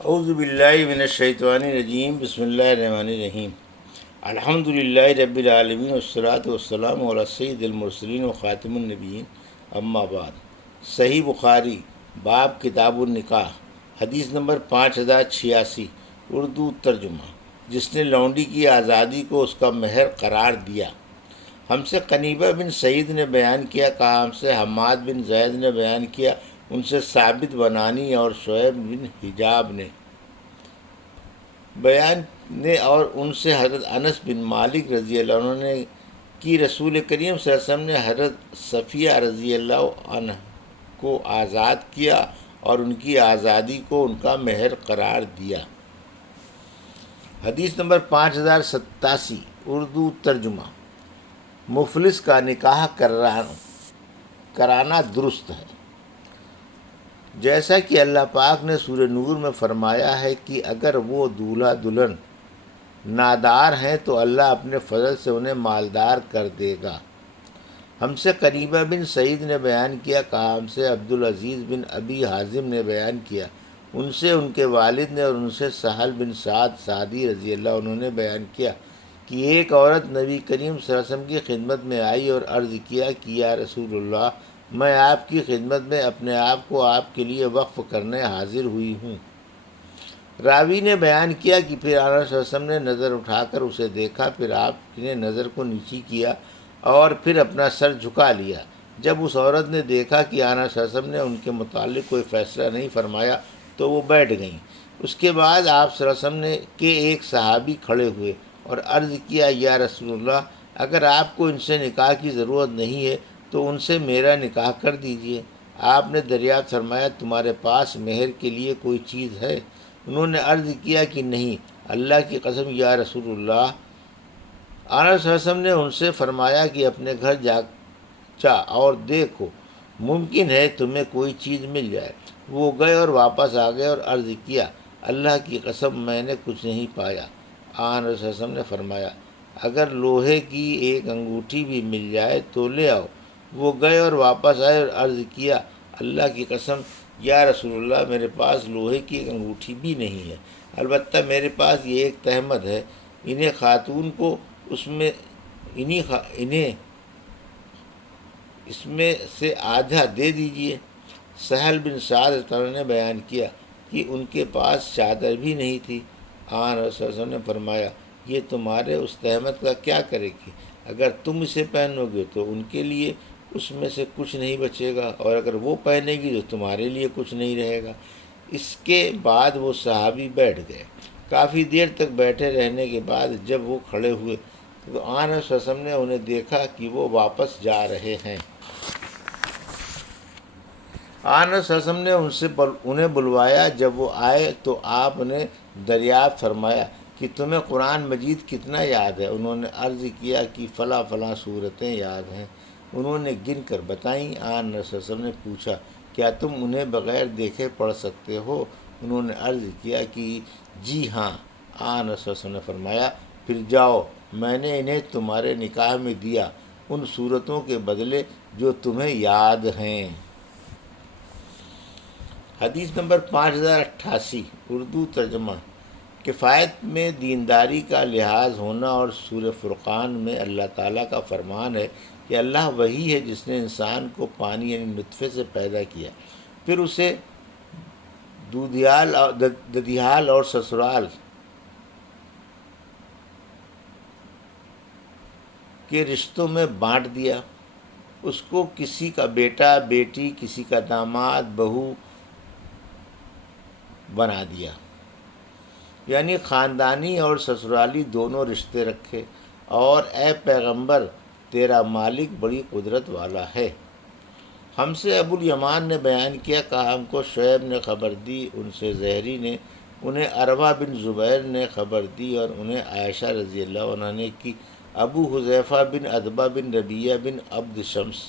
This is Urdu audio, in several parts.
اعوذ باللہ من الشیطان الرجیم، بسم اللہ الرحمن الرحیم۔ الحمد للہ رب العالمین والصلاة والسلام علی سید المرسلین و خاتم النبیین، اما بعد۔ صحیح بخاری، باب کتاب النکاح، حدیث نمبر 5086، اردو ترجمہ۔ جس نے لونڈی کی آزادی کو اس کا مہر قرار دیا۔ ہم سے قنیبہ بن سعید نے بیان کیا، کہا ہم سے حماد بن زید نے بیان کیا، ان سے ثابت بنانی اور شعیب بن حجاب نے بیان نے، اور ان سے حضرت انس بن مالک رضی اللہ عنہ نے کہ رسول کریم صلی اللہ علیہ وسلم نے حضرت صفیہ رضی اللہ عنہ کو آزاد کیا اور ان کی آزادی کو ان کا مہر قرار دیا۔ حدیث نمبر 5087، اردو ترجمہ۔ مفلس کا نکاح کرانا درست ہے۔ جیسا کہ اللہ پاک نے سورہ نور میں فرمایا ہے کہ اگر وہ دولہا دلہن نادار ہیں تو اللہ اپنے فضل سے انہیں مالدار کر دے گا۔ ہم سے قنیبہ بن سعید نے بیان کیا، کہا ہم سے عبدالعزیز بن ابی حازم نے بیان کیا، ان سے ان کے والد نے، اور ان سے سہل بن سعد سعدی رضی اللہ عنہ نے بیان کیا کہ ایک عورت نبی کریم صلی اللہ علیہ وسلم کی خدمت میں آئی اور عرض کیا کہ یا رسول اللہ، میں آپ کی خدمت میں اپنے آپ کو آپ کے لیے وقف کرنے حاضر ہوئی ہوں۔ راوی نے بیان کیا کہ پھر آقا صلی اللہ علیہ وسلم نے نظر اٹھا کر اسے دیکھا، پھر آپ نے نظر کو نیچی کیا اور پھر اپنا سر جھکا لیا۔ جب اس عورت نے دیکھا کہ آقا صلی اللہ علیہ وسلم نے ان کے متعلق کوئی فیصلہ نہیں فرمایا تو وہ بیٹھ گئیں۔ اس کے بعد آپ صلی اللہ علیہ وسلم نے کہ ایک صحابی کھڑے ہوئے اور عرض کیا یا رسول اللہ، اگر آپ کو ان سے نکاح کی ضرورت نہیں ہے تو ان سے میرا نکاح کر دیجئے۔ آپ نے دریافت فرمایا تمہارے پاس مہر کے لیے کوئی چیز ہے؟ انہوں نے عرض کیا کہ نہیں۔ اللہ کی قسم یا رسول اللہ، آقا صلی اللہ علیہ وسلم نے ان سے فرمایا کہ اپنے گھر جا اور دیکھو، ممکن ہے تمہیں کوئی چیز مل جائے۔ وہ گئے اور واپس آ گئے اور عرض کیا اللہ کی قسم میں نے کچھ نہیں پایا۔ آقا صلی اللہ علیہ وسلم نے فرمایا اگر لوہے کی ایک انگوٹھی بھی مل جائے تو لے آؤ۔ وہ گئے اور واپس آئے اور عرض کیا اللہ کی قسم یا رسول اللہ، میرے پاس لوہے کی ایک انگوٹھی بھی نہیں ہے، البتہ میرے پاس یہ ایک تہمت ہے، انہیں خاتون کو اس میں سے آدھا دے دیجئے۔ سہل بن سعد نے بیان کیا کہ ان کے پاس چادر بھی نہیں تھی۔ آقا صلی اللہ علیہ وسلم نے فرمایا یہ تمہارے اس تہمت کا کیا کرے گی؟ اگر تم اسے پہنو گے تو ان کے لیے اس میں سے کچھ نہیں بچے گا، اور اگر وہ پہنے گی تو تمہارے لیے کچھ نہیں رہے گا۔ اس کے بعد وہ صحابی بیٹھ گئے۔ کافی دیر تک بیٹھے رہنے کے بعد جب وہ کھڑے ہوئے تو آقا صلی اللہ علیہ وسلم نے انہیں دیکھا کہ وہ واپس جا رہے ہیں۔ آقا صلی اللہ علیہ وسلم نے انہیں بلوایا۔ جب وہ آئے تو آپ نے دریافت فرمایا کہ تمہیں قرآن مجید کتنا یاد ہے؟ انہوں نے عرض کیا کہ فلاں فلاں صورتیں یاد ہیں۔ انہوں نے گن کر بتائیں۔ آقا صلی اللہ علیہ وسلم نے پوچھا کیا تم انہیں بغیر دیکھے پڑھ سکتے ہو؟ انہوں نے عرض کیا کہ جی ہاں۔ آقا صلی اللہ علیہ وسلم نے فرمایا پھر جاؤ، میں نے انہیں تمہارے نکاح میں دیا ان صورتوں کے بدلے جو تمہیں یاد ہیں۔ حدیث نمبر 5088، اردو ترجمہ۔ کفایت میں دینداری کا لحاظ ہونا، اور سورہ فرقان میں اللہ تعالیٰ کا فرمان ہے کہ اللہ وہی ہے جس نے انسان کو پانی یعنی نطفے سے پیدا کیا، پھر اسے ددیال اور سسرال کے رشتوں میں بانٹ دیا، اس کو کسی کا بیٹا بیٹی، کسی کا داماد بہو بنا دیا، یعنی خاندانی اور سسرالی دونوں رشتے رکھے، اور اے پیغمبر تیرا مالک بڑی قدرت والا ہے۔ ہم سے ابو الیمان نے بیان کیا، کہا ہم کو شعیب نے خبر دی، ان سے زہری نے، انہیں عروہ بن زبیر نے خبر دی، اور انہیں عائشہ رضی اللہ عنہ نے کی ابو حذیفہ بن عتبہ بن ربیعہ بن عبد شمس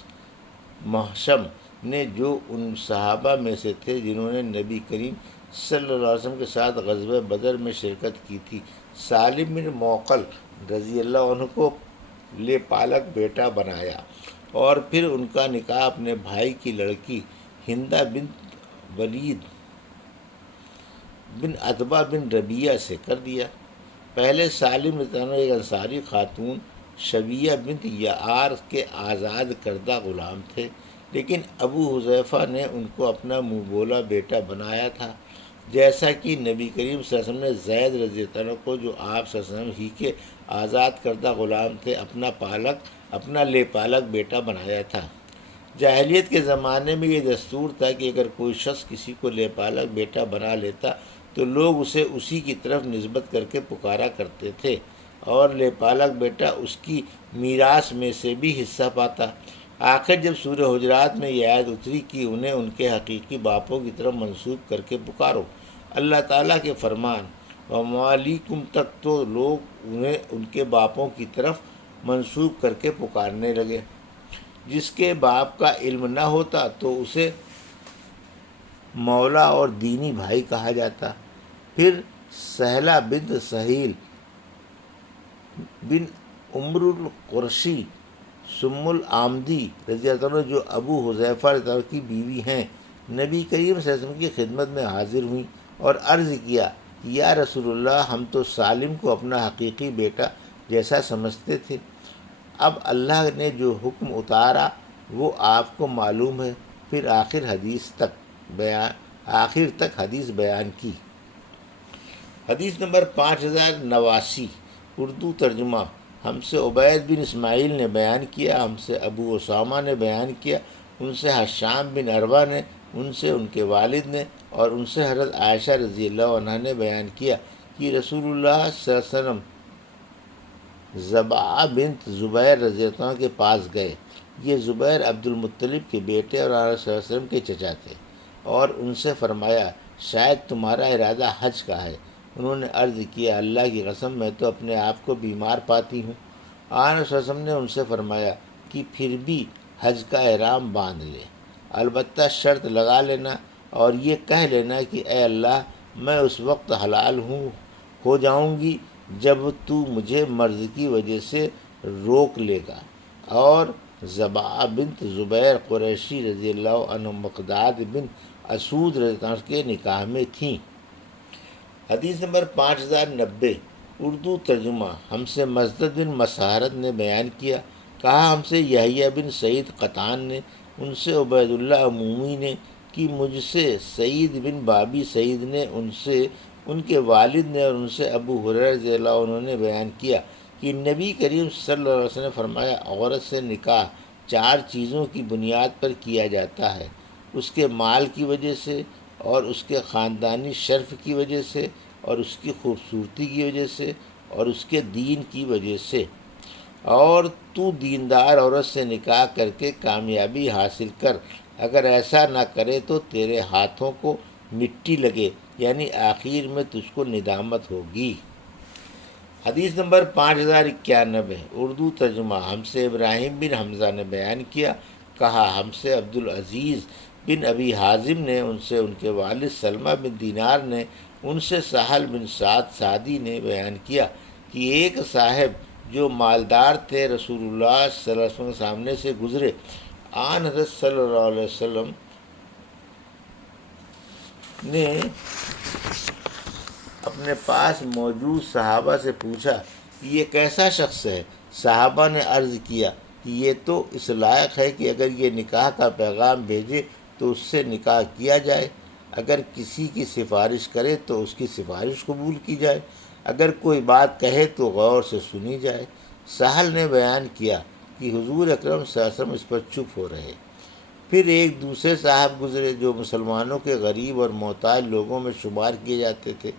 محشم نے، جو ان صحابہ میں سے تھے جنہوں نے نبی کریم صلی اللہ علیہ وسلم کے ساتھ غزوہ بدر میں شرکت کی تھی، سالم بن موقل رضی اللہ عنہ کو لے پالک بیٹا بنایا، اور پھر ان کا نکاح اپنے بھائی کی لڑکی ہندہ بنت ولید بن عتبہ بن ربیہ سے کر دیا۔ پہلے سالم ایک انصاری خاتون شبیہ بنت یعار کے آزاد کردہ غلام تھے، لیکن ابو حذیفہ نے ان کو اپنا منہ بولا بیٹا بنایا تھا، جیسا کہ نبی کریم صلی اللہ علیہ وسلم نے زید رضی اللہ عنہ کو، جو آپ صلی اللہ علیہ وسلم ہی کے آزاد کردہ غلام تھے، اپنا لے پالک بیٹا بنایا تھا۔ جاہلیت کے زمانے میں یہ دستور تھا کہ اگر کوئی شخص کسی کو لے پالک بیٹا بنا لیتا تو لوگ اسے اسی کی طرف نسبت کر کے پکارا کرتے تھے، اور لے پالک بیٹا اس کی میراث میں سے بھی حصہ پاتا۔ آخر جب سورہ حجرات میں یہ آیت اتری کہ انہیں ان کے حقیقی باپوں کی طرف منسوب کر کے پکارو، اللہ تعالیٰ کے فرمان وَمَوَالِيكُمْ تک تو لوگ انہیں ان کے باپوں کی طرف منسوب کر کے پکارنے لگے۔ جس کے باپ کا علم نہ ہوتا تو اسے مولا اور دینی بھائی کہا جاتا۔ پھر سہلہ بنت سہیل بن عمر القرشی سم العامدی رضی اللہ عنہ، جو ابو حذیفہ رضی اللہ عنہ کی بیوی ہیں، نبی کریم صلی اللہ علیہ وسلم کی خدمت میں حاضر ہوئیں اور عرض کیا کہ یا رسول اللہ، ہم تو سالم کو اپنا حقیقی بیٹا جیسا سمجھتے تھے، اب اللہ نے جو حکم اتارا وہ آپ کو معلوم ہے۔ پھر آخر تک حدیث بیان کی۔ حدیث نمبر 5089، اردو ترجمہ۔ ہم سے عبید بن اسماعیل نے بیان کیا، ہم سے ابو اسامہ نے بیان کیا، ان سے حشام بن عروہ نے، ان سے ان کے والد نے، اور ان سے حضرت عائشہ رضی اللہ عنہا نے بیان کیا کہ رسول اللہ صلی اللہ علیہ وسلم زبعہ بنت زبیر رضی اللہ عنہ کے پاس گئے۔ یہ زبیر عبد المطلب کے بیٹے اور آپ صلی اللہ علیہ وسلم کے چچا تھے، اور ان سے فرمایا شاید تمہارا ارادہ حج کا ہے۔ انہوں نے عرض کیا اللہ کی قسم میں تو اپنے آپ کو بیمار پاتی ہوں۔ آپ صلی اللہ علیہ وسلم نے ان سے فرمایا کہ پھر بھی حج کا احرام باندھ لے، البتہ شرط لگا لینا اور یہ کہہ لینا کہ اے اللہ، میں اس وقت حلال ہو جاؤں گی جب تو مجھے مرض کی وجہ سے روک لے گا۔ اور زبعہ بنت زبیر قریشی رضی اللہ عنہ مقداد بن اسود رضی اللہ عنہ کے نکاح میں تھیں۔ حدیث نمبر 5090، اردو ترجمہ۔ ہم سے مسدد بن مسہرت نے بیان کیا، کہا ہم سے یحییٰ بن سعید قطان نے، ان سے عبید اللہ عمومی نے، کہ مجھ سے سعید بن بابی سعید نے، ان سے ان کے والد نے، اور ان سے ابو ہریرہ رضی اللہ عنہ نے بیان کیا کہ نبی کریم صلی اللہ علیہ وسلم نے فرمایا عورت سے نکاح 4 چیزوں کی بنیاد پر کیا جاتا ہے، اس کے مال کی وجہ سے، اور اس کے خاندانی شرف کی وجہ سے، اور اس کی خوبصورتی کی وجہ سے، اور اس کے دین کی وجہ سے۔ اور تو دیندار عورت سے نکاح کر کے کامیابی حاصل کر، اگر ایسا نہ کرے تو تیرے ہاتھوں کو مٹی لگے، یعنی آخر میں تجھ کو ندامت ہوگی۔ حدیث نمبر 5091، اردو ترجمہ۔ ہم سے ابراہیم بن حمزہ نے بیان کیا، کہا ہم سے عبدالعزیز بن ابی حازم نے، ان سے ان کے والد سلمہ بن دینار نے، ان سے سہل بن سعد سعدی نے بیان کیا کہ ایک صاحب جو مالدار تھے رسول اللہ صلی اللہ علیہ وسلم کے سامنے سے گزرے۔ آن حضرت صلی اللہ علیہ وسلم نے اپنے پاس موجود صحابہ سے پوچھا کہ یہ کیسا شخص ہے؟ صحابہ نے عرض کیا کہ یہ تو اس لائق ہے کہ اگر یہ نکاح کا پیغام بھیجے تو اس سے نکاح کیا جائے، اگر کسی کی سفارش کرے تو اس کی سفارش قبول کی جائے، اگر کوئی بات کہے تو غور سے سنی جائے۔ سہل نے بیان کیا کہ حضور اکرم صلی اللہ علیہ وسلم اس پر چپ ہو رہے۔ پھر ایک دوسرے صاحب گزرے جو مسلمانوں کے غریب اور محتاج لوگوں میں شمار کیے جاتے تھے۔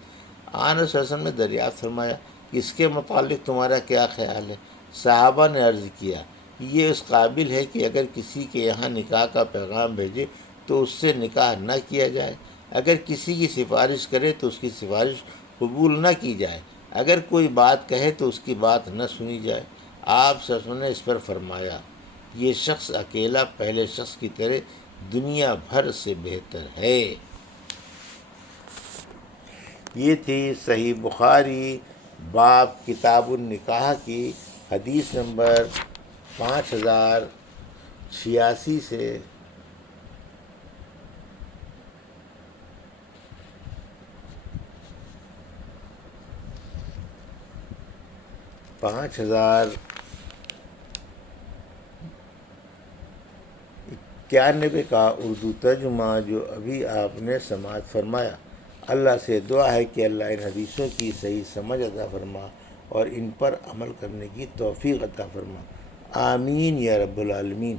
آن صلی اللہ علیہ وسلم نے دریافت فرمایا کہ اس کے متعلق تمہارا کیا خیال ہے؟ صحابہ نے عرض کیا کہ یہ اس قابل ہے کہ اگر کسی کے یہاں نکاح کا پیغام بھیجے تو اس سے نکاح نہ کیا جائے، اگر کسی کی سفارش کرے تو اس کی سفارش قبول نہ کی جائے، اگر کوئی بات کہے تو اس کی بات نہ سنی جائے۔ آپ صلی اللہ علیہ وسلم نے اس پر فرمایا یہ شخص اکیلا پہلے شخص کی طرح دنیا بھر سے بہتر ہے۔ یہ تھی صحیح بخاری باب کتاب النکاح کی حدیث نمبر 5086 سے 5091 کا اردو ترجمہ جو ابھی آپ نے سماعت فرمایا۔ اللہ سے دعا ہے کہ اللہ ان حدیثوں کی صحیح سمجھ عطا فرما اور ان پر عمل کرنے کی توفیق عطا فرما۔ آمین یا رب العالمین۔